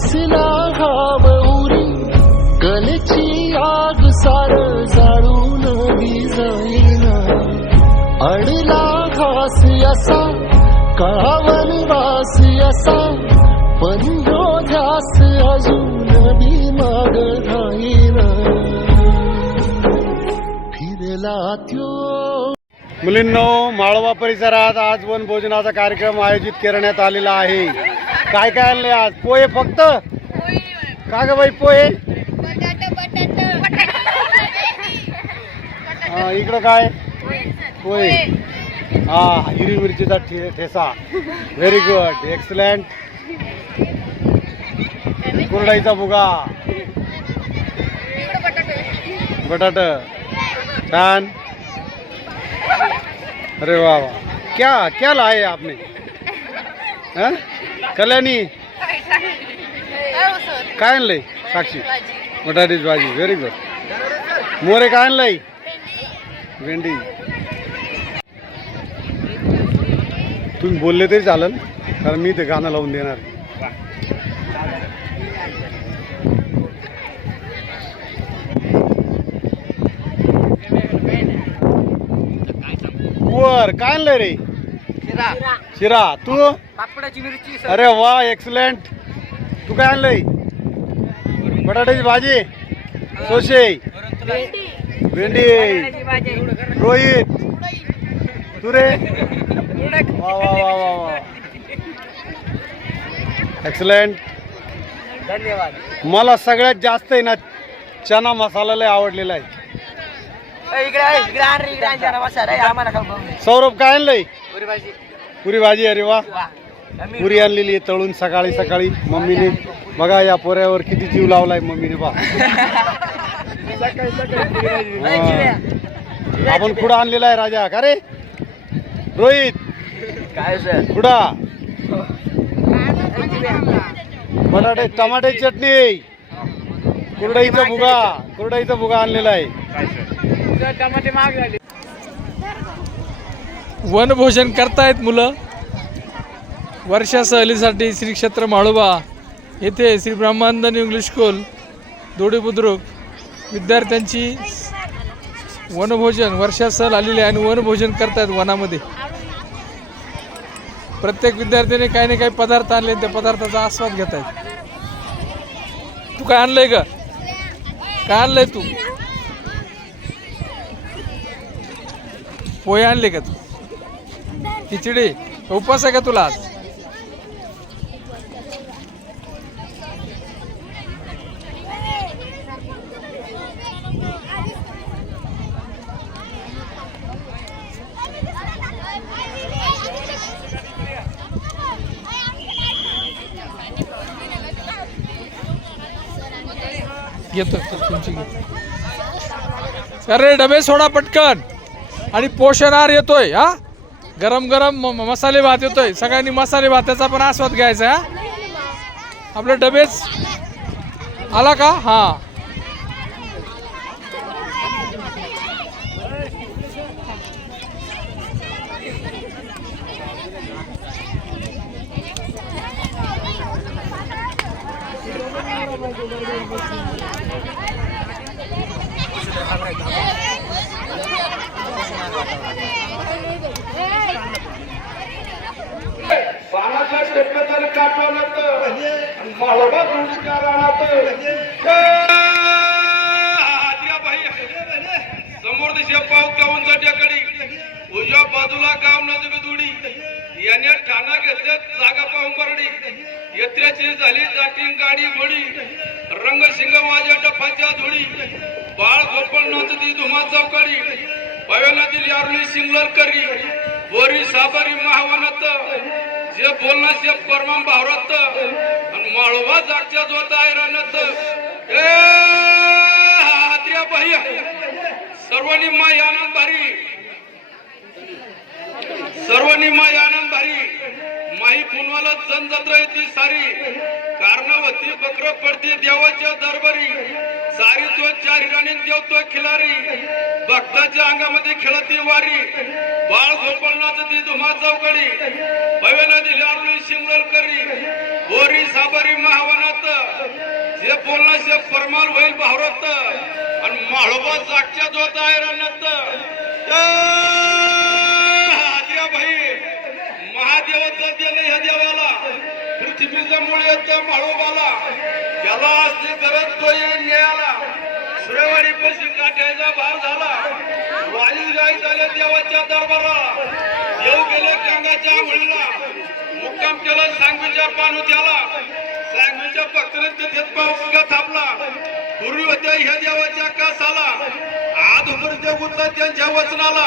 बसला घाव उरी कलेची आग सार जाळून जाईना अडला घास असा काळावन वास असा पण जो ध्यास अजून बी माग राहीना. फिरला त्यो मुलींनो माळवा परिसरात आज वन भोजनाचा कार्यक्रम आयोजित करण्यात आलेला आहे. काय काय आणले आज? पोहे फक्त? का ग बाई पोहे? बटाटा बटाटा. हा, इकडं काय? पोहे. हा हिरवी मिरचीचा ठेसा. व्हेरी गुड एक्सलंट कुरडाईचा बुगा बटाट. छान. अरे वा वा. क्या क्या लाए आपने? हाँ? कल्याणी? काय आणलंय? साक्षी? बटाट्याची भाजी. व्हेरी गुड मोरे काय आणलंय? भेंडी. तुम्ही बोलले तरी चालेल कारण मी ते गाणं लावून देणार वर काय आणलंय रे? शिरा. तू? पापडाची मिरची अरे वा एक्सलंट तू काय आणलंय? बटाट्याची भाजी सोशे. भेंडी. रोहित. तू रे? वा वा वा वा वा. एक्सलंट धन्यवाद. मला सगळ्यात जास्त आहे ना चना मसाला लय आवडलेला आहे. सौरभ काय आणलंय? पुरी भाजी. पुरी भाजी अरे वा. पुरी आणलेली आहे तळून सकाळी सकाळी. मम्मीने बघा या पोऱ्यावर किती जीव लावलाय मम्मीने बा. आपण कुडा आणलेला आहे राजा. का रे? रोहित. काय सर? कुडा बटाटे टमाटे चटणी. कुरडईचा भुगा. कुरडईचा भुगा आणलेला आहे. टमाटे महाग झाले. वनभोजन करतायत मुलं. वर्षा सहलीसाठी श्री क्षेत्र म्हाळोबा येथे श्री ब्रह्मानंद इंग्लिश स्कूल दोडी बुद्रुक. विद्यार्थ्यांची वनभोजन वर्षा सहल आलेली आहे आणि वनभोजन करतायत वनामध्ये. प्रत्येक विद्यार्थ्याने काही ना काही पदार्थ आणले त्या पदार्थाचा आस्वाद घेत आहेत तू काय आणलंय का काय आणलंय तू? पोहे आणले का तू? खिचडी? उपास आहे का तुला आज? घेतो तुमची. अरे डबे सोडा पटकन. आणि पोषण आहार येतोय हा? गरम गरम म- मसाले भात येतोय. सगळ्यांनी मसाले भाताचा पण आस्वाद घ्यायचा हा? आपले डबेच आला का? हा. पानाच्या टेप्यात काटवण्यात आणि माळोबा संस्कारात समोर दिशा पाव उंच टेकडी उजव्या बाजूला गाव नदी दुडी याने ठाणा घेतले जागा पाहून करडी झाली जाटी गाडी घोडी. रंगशिंग माझ्या टप्पाच्या धुडी. बाळ गोपाळ नाचती धुमा चौकडी. पवेनातील यारुली सिंगलर करी. बोरी साबरी महावनत. जे बोलणं से परमम भावरत. आणि माळवा जागच्या जो दायरानत ए हात्या बाई सर्वांनी माय आनंद भारी. सर्वांनी माय आनंद भारी. माई पुनवाला जन जत्रा येते सारी। कारणावती बकर पडते देवाच्या दरबारी। सारी तो चारी राणी देव तो खिलारी। भक्ताच्या अंगामध्ये खेळती वारी। बाळ गोपाळनाथ ती धुमा चौकडी भव्याला नदी अरुणी शिंगल करी। बोरी साबरी महावनात। जे बोलणं से परमाल होईल भावरत। आणि माळोबा जागच्या जो दायरानात हादिया पृथ्वीचं मूळ येतं माळोबाला. ज्याला असली गरज तो येईल न्यायाला. सुरेवाडी पशी काठ्याचा भार झाला. वायू गाय झाले देवाच्या दरबाराला. येऊ गेले कांगाच्या आंघोळीला. मुक्काम केला सांगवीच्या पानुत्याला. सांगवीच्या पक्षाने तिथेच पाऊसगा थापला. पूर्वी होत्या ह्या देवाच्या कासाला. आज उमर देव त्यांच्या वचनाला.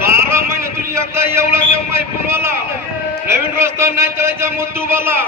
बारा महिन्यातून एकदा येऊ लागल्या माई पुनवाला नवीन रस्ता नाही तळ्याच्या मुद्दूबाला.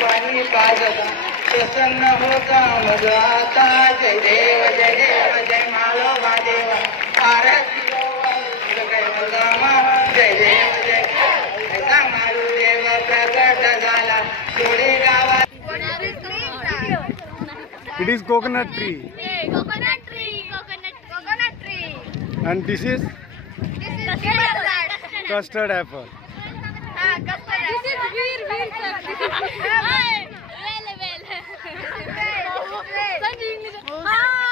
पाणी पाजता प्रसन्न होता मज आता जय देव जय देव जय मालोबा देव आरती जय बलरामा, जय देव जय ऐसा मालू देव प्रकट झाला थोडे गावात it is coconut tree And this is? This is custard. Custard apple. Ah, custard apple. This is weird, weird, sir. Well, well. Well, well. English. Ah.